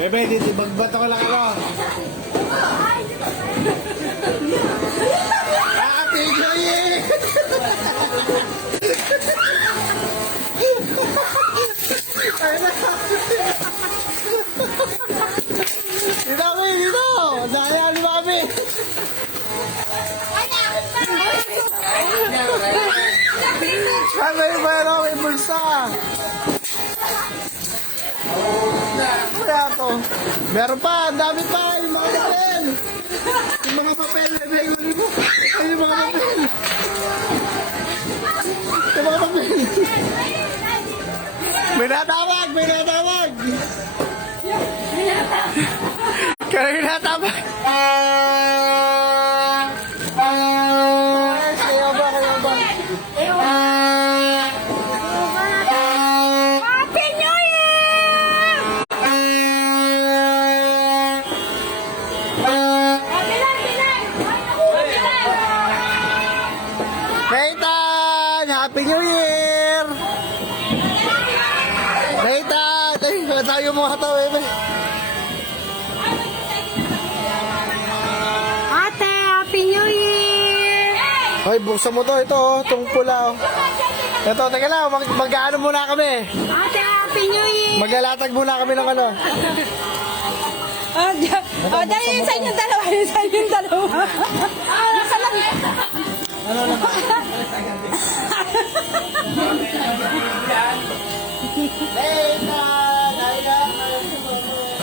Bebe, dito, bagbato ka lang ako. Ate Joy! Dito, Mami, dito! Daya ni Mami! Ano yung mayroon? May bulsa! Kaya to. Meron pa, ang dami pa, yung mga papel. Yung mga papel, may iwan mo. Ay, yung mga papel. Yung mga papel. May natawag, may natawag. Kaya may natawag. Kaya ba, kaya ba? Nathan! Happy New Year! Nathan! Ay, tayo mo hata, bebe. Ate, Happy New Year! Hoy, buksan mo to. Ito, oh. Itong pula, oh. Ito, teka lang. Mag-ano muna kami. Ate, Happy New Year! Maglalatag muna kami ng ano. Dahil yun sa inyong dalawa. Yun sa inyong dalawa. Nasa lang. Ano naman?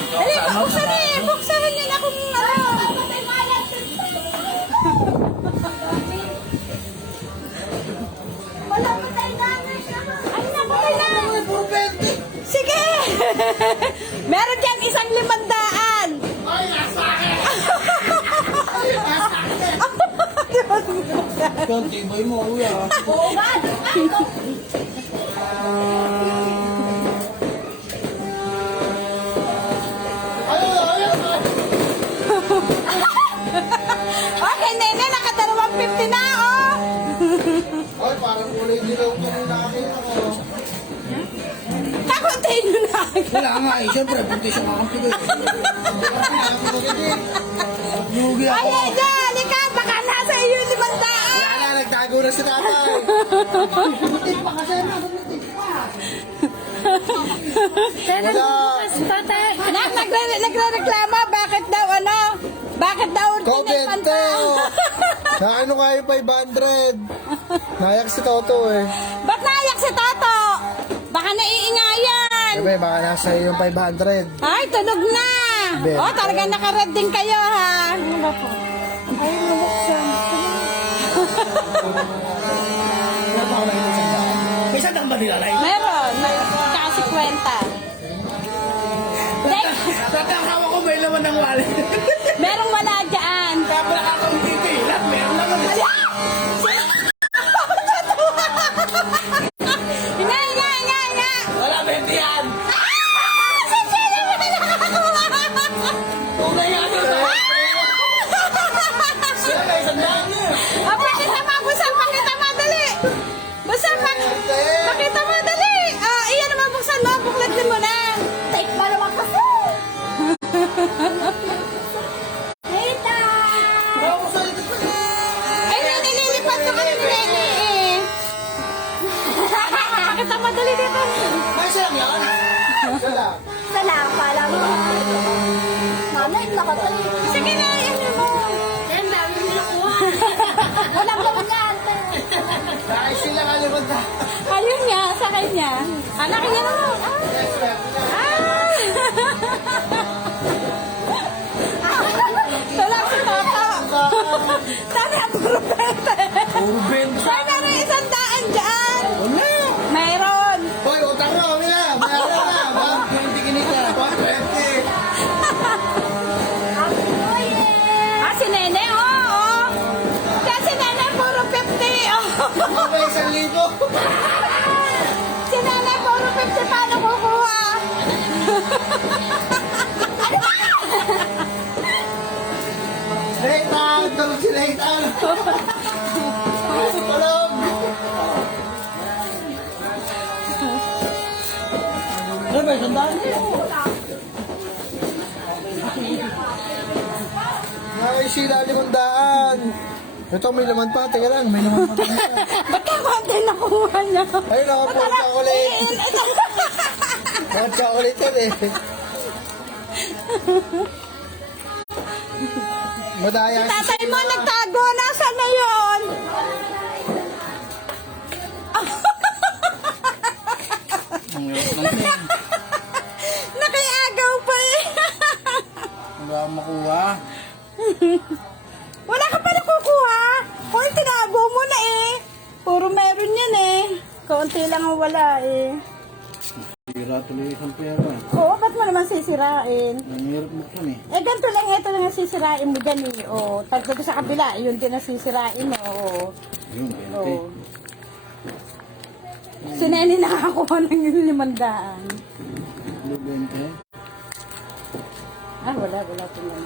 Dali, buksan eh. Buksan niyo na kung ano. Wala pa tayo na. Ay, napatay na. Sige. Meron dyan 1,500. Ay, nasa akin! Tibay mo, kuya. Oo ba? Okay, nene, nakadalawang 50 na, oh. Ay, parang kulay dilaw ko nung nakakita ko. Kakuntiin nyo na. Wala nga eh, siyempre, buntis yung kakampi ko. Lugi ako. Ay, ay, halika, baka nasa iyo si Bandaan. Wala na, nagtago na si tatay. Buntis pa kasi, buntis pa. Wala. Nak, nagre-reklama, bakit daw, ano? Bakit daw Comment, Bandaan? Nakaano nga yung 500. Nayak si Toto eh. Ba't naiyak si Toto? Baka naiingayan. Sabi, baka nasa iyo yung 500. Ay, tunog na. Ben. Oh, talagang nakared din kayo, ha? Ano ba po? Ay, nabuksan. May sandang ba nilalay? Meron. Kasi kwenta. Tatakawa ko may laman ng wallet. Merong wala dyan. Kapag akong titilat, meron naman. Inga. Wala, 20 yan. Sino mo na nakakuha? Tunay nga ito. Sila may sandaan niya. Pakita mo, buksan. Pakita mo, dali. Buksan, pakita mo, dali. Iyan naman, buksan mo. Buklatin mo na. Take mo naman kasi. Rita! Ay, nililipat ko kami ni Nene eh. Pakita mo, dali dito. May silang yan? Sila. Salamat, alam mo. Mama, ito ka to. Sige na, yun mo. Yan, dami mo nakuha. Walang laman yan. Dahil sila kalibad na. Ayun niya, sa kanya. Anak niya naman. Tulak si Tata. Sana puro pete. Puro benta. Ay, meron 100 dyan. Wala. Meron. Hoy, utang mo, Mila. Mayroon na. 120 kinita. 120. Si Nene, oo. Kaya si Nene, puro 50. Ako ba 1,000? Si Nene, puro 50 paano kukuha? Dalog sila yung talo. Palog. Ano ba, sandaan? Ay, sila 500. Ito may laman pa, teka lang, may laman pa. Ba't ka konti nakuha niya? Ay, naka po chocolate. Mga chocolate yan eh. Madaya kasi Tatay mo nagtago, nasaan na yun? Nakiagaw pa eh. wala makuha. Wala ka pa nakukuha. Kung tinago mo na eh. Puro meron yan eh. Kaunti lang ang wala eh. Sira tuloy isang pera. Oo, ba't mo naman sisirain? Nangyarap mo kami. Eh, ganito lang, ito lang ang sisirain mo dyan eh. O, tagdo ko sa kabila, yun din ang sisirain mo. Oo. Yun, Oo. Si Nene nakakuha ng 500. Ano, 20? Ah, wala po naman.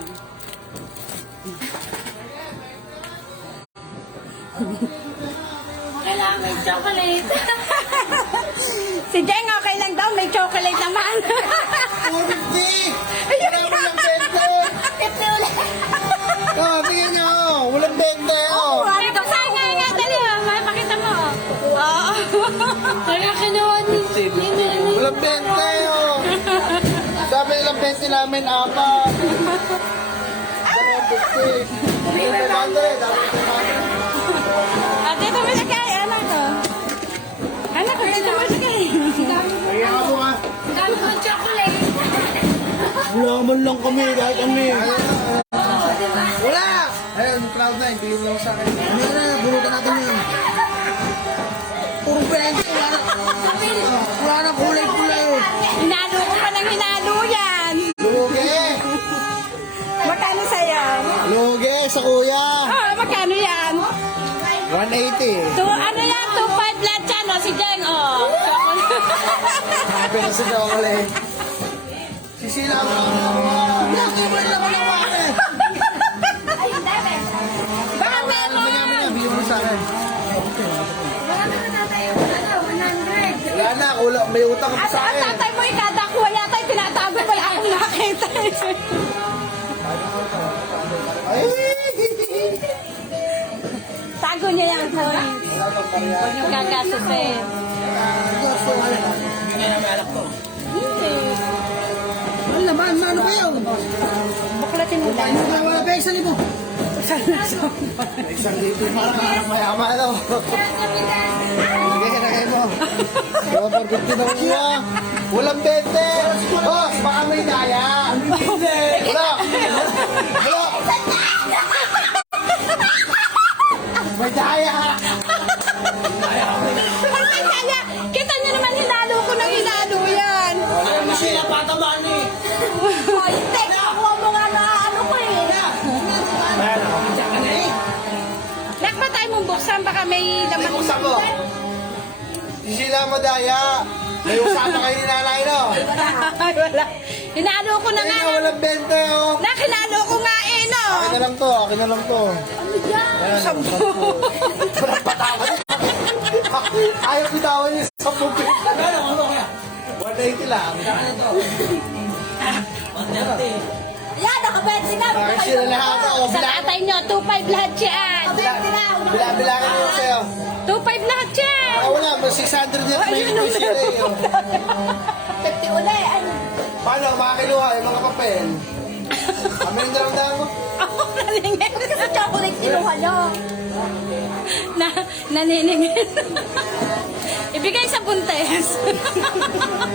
Kailangan may chocolate. Si Jeng, okay lang daw, may chocolate naman. 450! Wala mo lang 20! Ito ulit. Oh, tingnan nyo! Walang 20! Oh! Ito sa nga, dali ah. Mapakita mo. Oo. Kaya kinuha ni Walang 20! Oh! Sabi nilang 20 namin, 4! Dalawang 50! 500! Dapat 500! At dito mo lagay, anak ko. Anak ko, dito mo lagay. Kaya nga po nga! dami kong chocolate. Wala man lang kami, kahit kami! Wala! Ayun, cloud na, hindi yun lang sa akin. Ano na, bunutan natin yun. Puro 20! Wala na kulay-kulay! Hinalo ko pa ng hinalo yan. Lugi! Magkano sa'yo? Lugi sa kuya! Ah, magkano yan? 180! Ano yan? 2.5 lahat yan, o, si Jeng, o. Happy na si chocolate. Sisila mo lang ako. Laki mo lang ako eh. Baka Ano meron. ba niya? Bigyan mo sa akin. Wala naman na tayo. 100. Wala na, may utang ka At sa ang akin. tatay mo, ikadakuha yata, tinatago, wala akong nakita. Ay! Tago niya yan, sorry. Huwag niyong gagasusin. Hindi. Ano naman, ano ba yun? Buklatin mo lang. Wala ba, 1,000? 1,000 parang mayaman ano. Lagay mo. Wala pa 50 na kuya. Walang 20. Boss, baka may daya. Wala. Wala. May daya. Ay, kaya, kita niyo naman hinalo ko ng hinalo yan. Wala mo sila patamaan eh. Ay, tek, nakuha mo nga na ano ko eh. Nakba tayo mong buksan, baka may laman. Buksan mo. Hindi sila madaya. May usapan kayo ni nanay, no? Ay, wala. Hinalo ko na nga. Ayun, walang 20, oh. Nakinalo ko nga eh, no? Akin na lang to, akin na lang to. Ayan, 10. Walang patawad. Ayaw bitawan niyo sa 10. 180 lang. Yan, nakabenti na. Bakit sila lahat, oh? Sa tatay nyo, 2.5 lahat yan. Bilabilangin mo sa'yo. 2.5 lahat yan. Ah, wala, mas 600 din may sila eh. oh. 50 ulit. Paano, makakiluha yung mga papel? Kami yung daramdaman mo? Ako naniningin. Kasi chocolate kinuha nyo. Naniningin. Ibigay sa buntes.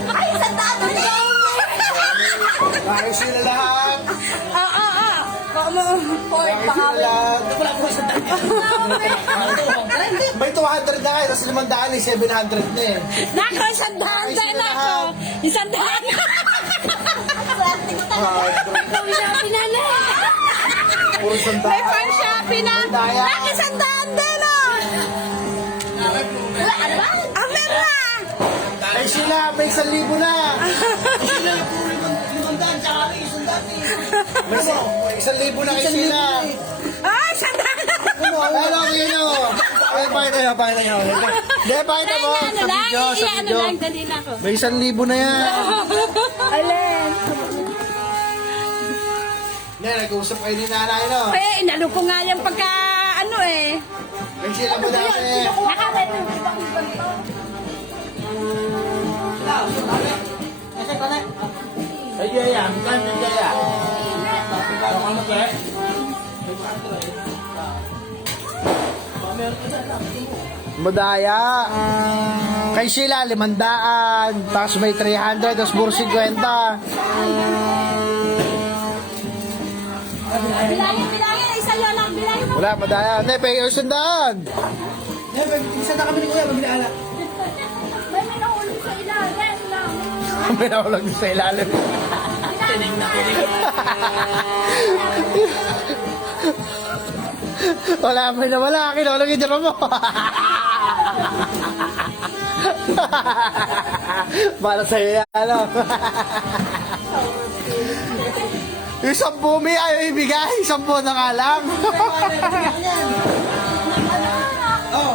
Ay, sa tato niya. Bakit sila lahat? Oo. Bakit sila lahat? May 200 na kayo, tapos 500 eh, 700 na eh. Nako, isang daan din ako. Isang daan. Ikaw yung pinala. Puro May sandaan. pang Shopee na. Daya. Nako, isang daan din oh. Wala, ano ba? Ang meron na. Ay sila, may 1,000 na. May 1,000 na kay sila. Ay, sandali! Ano, sino? Ay, pakita nyo, pakita nyo. Hindi, pakita mo. Sa video, sa Ano video. lang, dali na ako. May 1,000 na yan. Alin? Hindi, nag-uusap kayo ni nanay, no? Eh, inalo ko nga yung pagka, ano eh. Ay, sila mo dati. Nakareto, ibang-ibang to. Ay, Jaya, bukan si Jaya. Kalau kamu kayak, Madaya. Kay sila, 500. Tapos may 300, tapos puro 50. Bilangin, isa yun lang, bilangin mo. Wala, madaya. Hindi, pwede sandaan. May nahulog sa ilalim lang. May nakulag sa ilalim. Wala, may nawala. Kinulang yung dyan mo. Para sa'yo yan, ano? Yung 10 may ayaw ibigay. 10 na nga lang. oh,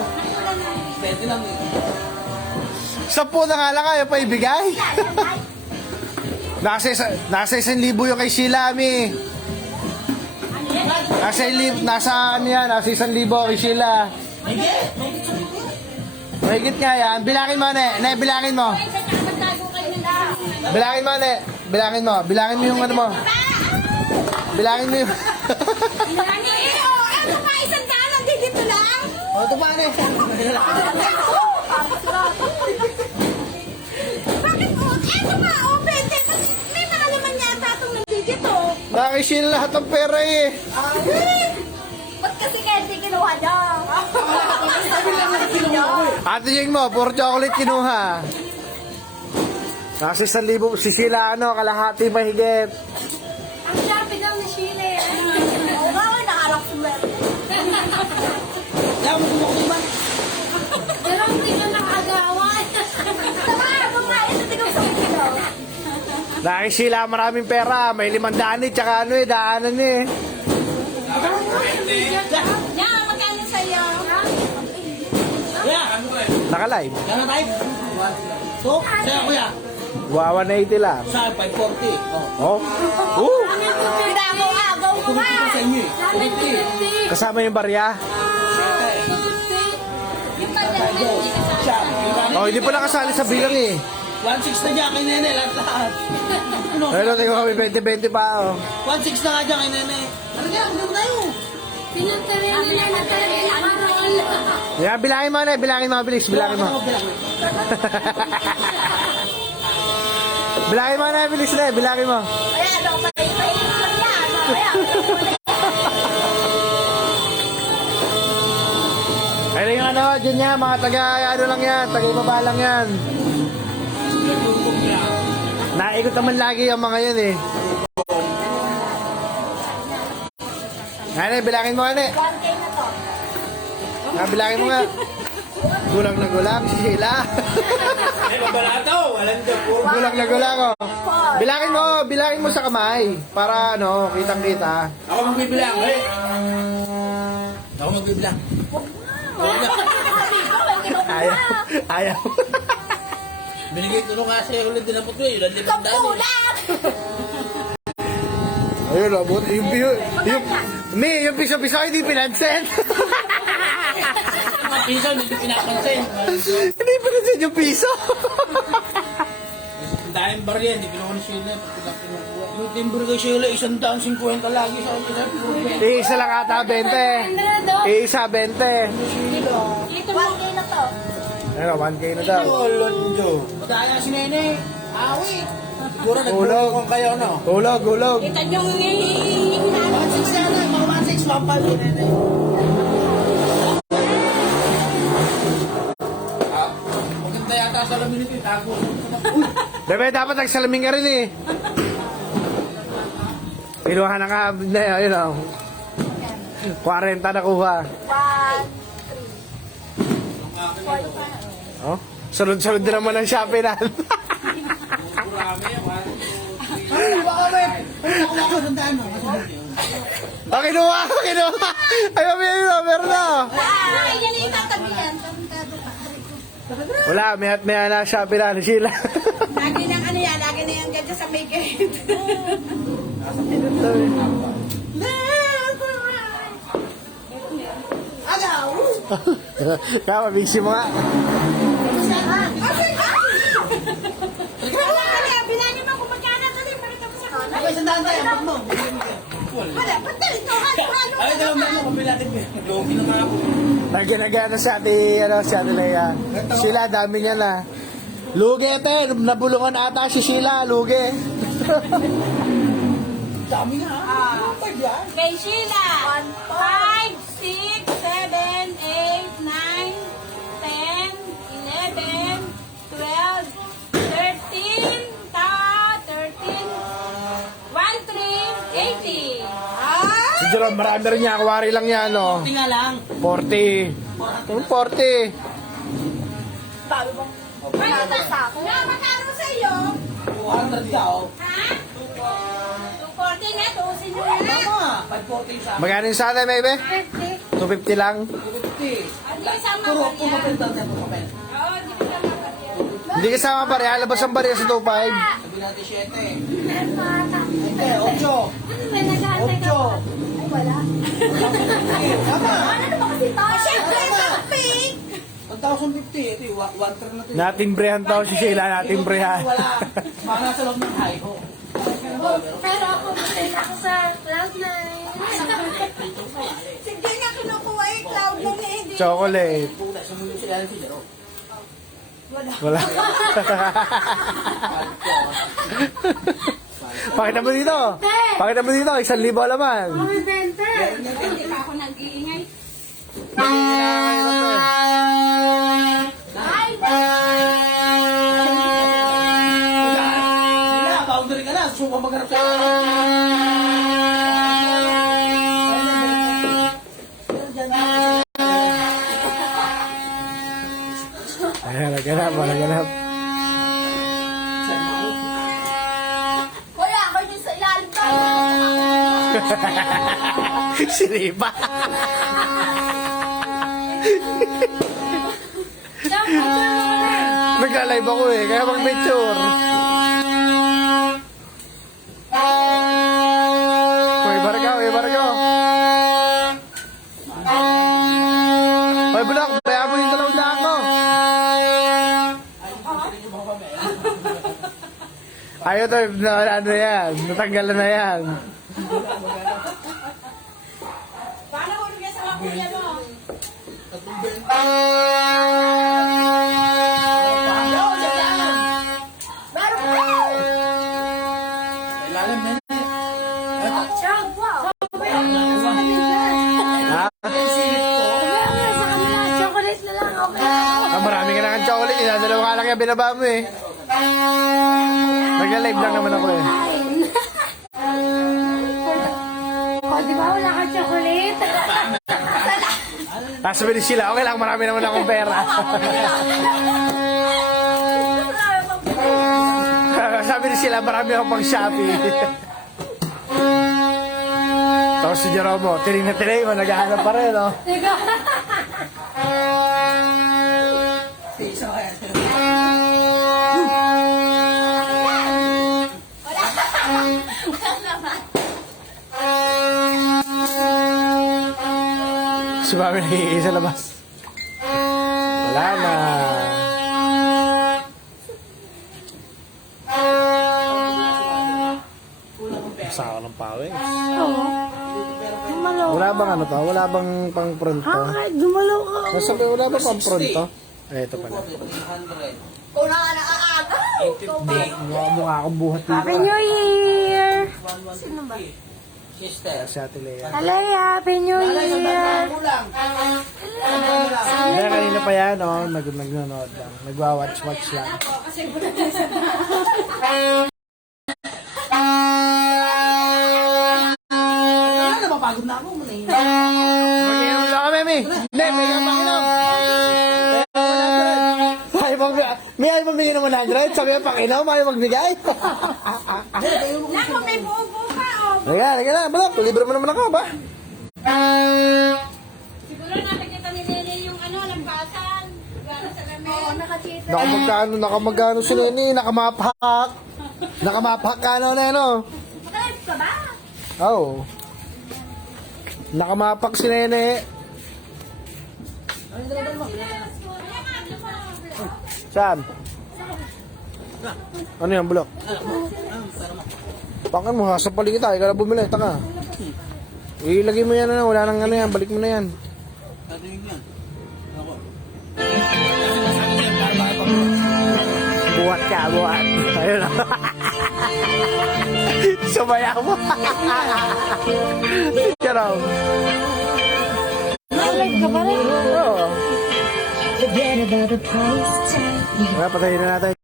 pwede lang eh. 10 na nga lang ayaw pa ibigay. Nasa 1,000 yung kay Sheila, Mi. Nasa ano yan, nasa 1,000 kay Sheila. Mahigit nga yan. Bilangin mo, ne, bilangin mo. Bilangin mo, ne. Bilangin mo. Bilangin mo yung ano mo. Bilangin mo yung... Bilangin, oh, ano pa, isang daan, nandito lang. O, ito pa, ne. Bakit po? Eto nga, oh, 20. May mga naman yata itong nandito. Kay Sheila lahat ng pera eh. Ba't kasi kaya di kinuha niya? Ate Jing mo, puro chocolate kinuha. Nasa 1,000 si Sheila, ano, kalahati mahigit. Ang sharpie daw ni Sheila. Oo nga, nakalak si Mer. Pero hindi na nakagawan. Tama, mga ito, tigong sa kilo. Kay Sheila maraming pera. May 500 tsaka ano eh, daanan eh. Yan, magkano sa'yo? Naka-live. Gano'n tayo? So, saya kuya. Wawa na 80 lang. Sa 540. Oh. Oh. Pinagaw-agaw mo ba? Ito sa inyo eh. 450. Kasama yung barya. Siya. Oh, hindi pa nakasali sa bilang eh. 1.6 na dyan kay Nene, lahat. Ano? Pero tingnan kami 20-20 pa oh. 1.6 na nga dyan kay Nene. Ano kaya? Ano tayo? Pinunta rin nila na talaga. Yan, bilangin mo na, bilangin mo, bilis, bilangin mo. Bilangin mo na, bilis na, bilangin mo. Ayan, ano, may lang yan. Ayan, Pero yung ano, dyan yan, mga taga, ano lang yan, taga ibaba lang yan. Naikot naman lagi yung mga yan eh. Ano, bilangin mo ano eh. 1K na to. Bilangin mo nga. Gulang na gulang, si Sheila. Ay, mabalato. Walang dyan po. Gulang na gulang oh. Bilangin mo sa kamay. Para ano, kitang-kita. Ako magbibilang. Eh. Ako magbibilang. Ayaw. Ayaw. Binigay ko nung kasi ulit din ang puto eh. Yun ang limang daan. Kulang! Ayun, abot. Yung piso-piso, hindi pinansin. Mga piso, hindi pinapansin. Hindi pinansin yung piso. Ang daming barya, hindi kinuha ni Sheila. Yung timbre kay Sheila, 150 lagi sa akin. Isa lang ata, 20. Isa, 20. 1K na to. Ano, 1K na daw. Londo. Madaya si Nene. Awi. Siguro Ulog. nagpulong kayo, no? Hulog. Kita nyo hinahanap. 1.6 na lang, mga 1.6, 1.5 ni Nene. Maganda yata sa lamin ito, tago. Dapat nagsalamin ka rin eh. Kinuha na ka na yun, oh. 40 na kuha. 1, Oh, sunod-sunod din naman ang Shopee na. Baka may, ako tandaan mo. Kinuha! Ay, mabili na, meron na. Ay, yan yung itatabi yan. Wala, may na Shopee na, ni Sheila. Lagi ng ano yan, lagi na yan dyan sa may gate. Agaw! Kaya, mabigsi mo nga. Wala ka na, bilangin mo kung magkano. Dali, pakita mo sa kanila. Ay, sandaan tayo, pag mo. Wala, ba't dito? Ano? Ay, dalawang daan mo, kapila natin. Nag-uwi na nga ako. Nagana sa ate Lea. Sheila, dami niya na. Lugi, te. Nabulungan ata si Sheila, lugi. Dami nga, ha? Pag yan. Kay Sheila. 5, 6, 7, 8, 9, 10, 11, 12, 13, 80. Si Jerome, marami rin niya. Kuwari lang niya, no? Tingnan lang. 40. Anong 40? Magkano sa iyo? 200 daw. Ha? 240 na, tuusin nyo na. Tama, 540 sa akin. Magkano yung sa atin, baby? 250 lang. 250. Hindi kasama Puro, ba pumapel yan? daw niya, pumapel. Oo, hindi kasama ba yan? Hindi kasama pa rin. Alabas ang bariya sa 2.5. Sabi natin 7. Hindi, 8. Ano ba, nag-aantay ka 8. pa? Ay, wala. Tama. Ano ba kasi to? Siyempre, pink! 1,050. Ito yung 1 na ito. Natimbrehan daw si Sheila. Natimbrehan. Wala. Baka nasa loob ng hi-ho. Pero ako, masaya ako sa Cloud9. Hindi niya kinukuha yung cloud na niya, hindi. Chocolate. Puta, sumuyo sila si Jero. Wala. Pakita mo dito. Pakita mo dito. 1,000 laman. Kami bente. Hindi pa ako nag-iingay. Sila, boundary ka na. Suka maghanap sa'yo. Ayan, naganap. Kuya, ako yung sa ilalim ka. Sinipa. Nagla-live ako eh, kaya mag-picture. Uy, baragaw. Uy, bulak, bayan mo yung 2 daan ko. Ayaw to, ano yan, natanggalan na yan. Paano ko nung sa mga kuya mo? Ilalim na yan. Chag, wow. Ha? Sa kanila, chocolate na lang, okay. Marami ka na kang chocolate, inadalawa ka lang yung binaba mo eh. Nagla-live lang naman ako eh. O, di ba wala ka chocolate? Tapos sabi ni Sheila, okay lang, marami naman akong pera. Sabi ni Sheila, marami akong pang Shopee. Tapos si Jeromo, tiling na tiling mo, naghahanap pa rin, no? Isa ka yan. Si Mami nag-iisa sa labas. Wala na. Basa ako ng pawis. Oo. Dumalaw. Wala bang ano to? Wala bang pang front to? Kahit dumalaw ka. Nasabi, wala ba pang front to? Ay, ito pala. 300. Una ka nakaaga. 850. Mukha akong buhat dito. Happy New Year! 1,150. Sino ba? Sister. Si Ate Lea. Alay, Happy New Nanay, sa Year! kulang. Kaya kanina pa yan, oh, nagnonood lang. Nagwa-watch lang. Wala na, mapagod na ako. Manayin. Mag-inom lang kami, Mi. Hindi, may kapakinom. Ay, May ayaw magbigay ng 100? Sabi niya, pakinom, ayaw magbigay. Nako, may buo-buo pa, oh. Halika na, balak. Libre mo naman ako, ba? Siguro nakikita ni Nene yung ano, lambasan. Gano'n sa gabi. Oo, nakakita. Nakamagkano si Nene, nakamapak. Nakamapak ka ano, Neno. Makalive ka ba? Oo. Nakamapak si Nene. Saan? Ano yan, bulok? Pakan mo, hasapali kita. Ikaw na bumili, taka. Ilagay mo yan, ano, wala nang ano yan, balik mo na yan. Tatingin yan. Ako. Buhat ka, buhat. Ayun na. Sumaya mo. Charaw. Live ka pa rin. Oo. Kaya patayin na natin.